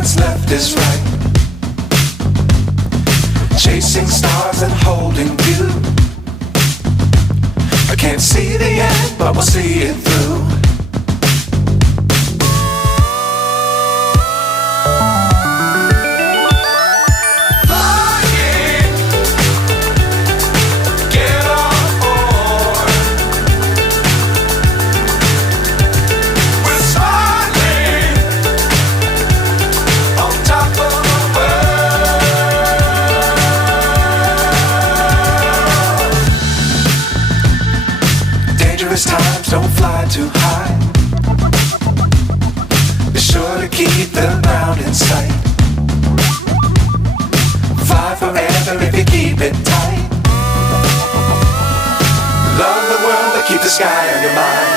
what's left is right. Chasing stars and holding you. I can't see the end, but we'll see it through. Times don't fly too high. Be sure to keep the ground in sight. Fly forever if you keep it tight. Love the world but keep the sky on your mind.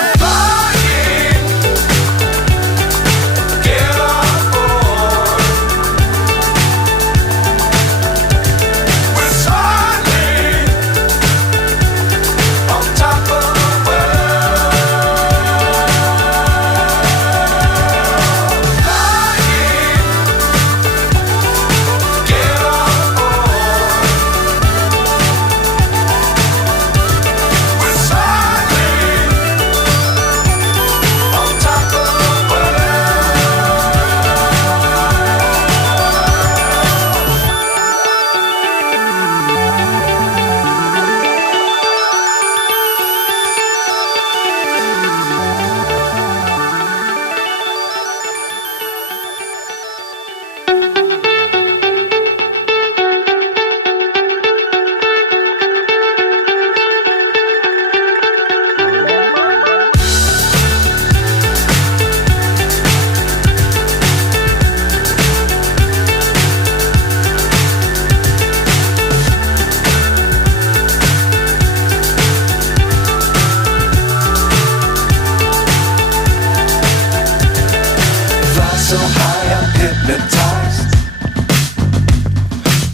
So high I'm hypnotized.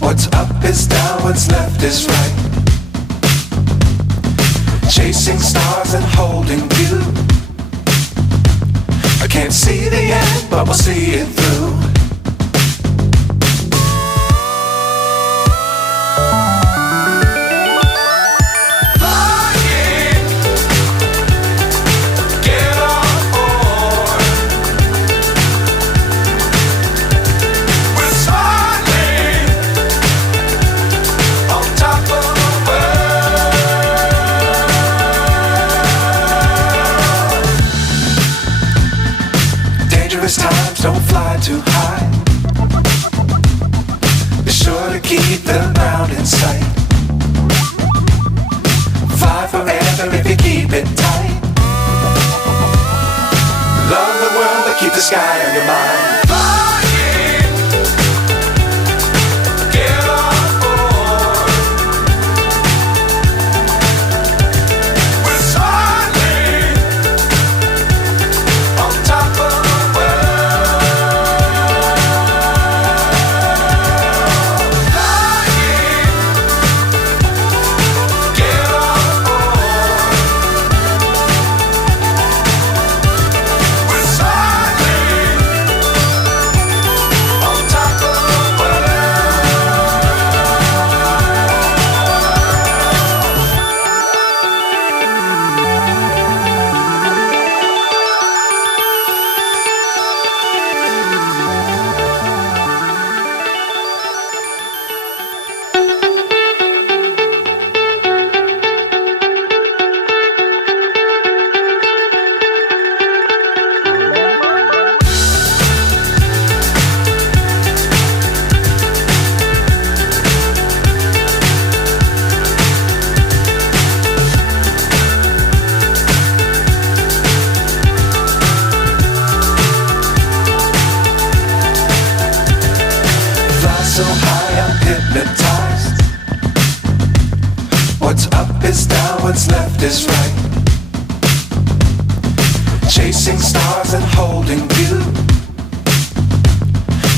What's up is down, what's left is right. Chasing stars and holding you. I can't see the end, but we'll see it through. Times don't fly too high. Be sure to keep the ground in sight. Fly forever if you keep it tight. Love the world but keep the sky on your mind. So high I'm hypnotized. What's up is down, what's left is right. Chasing stars and holding you.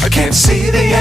I can't see the end.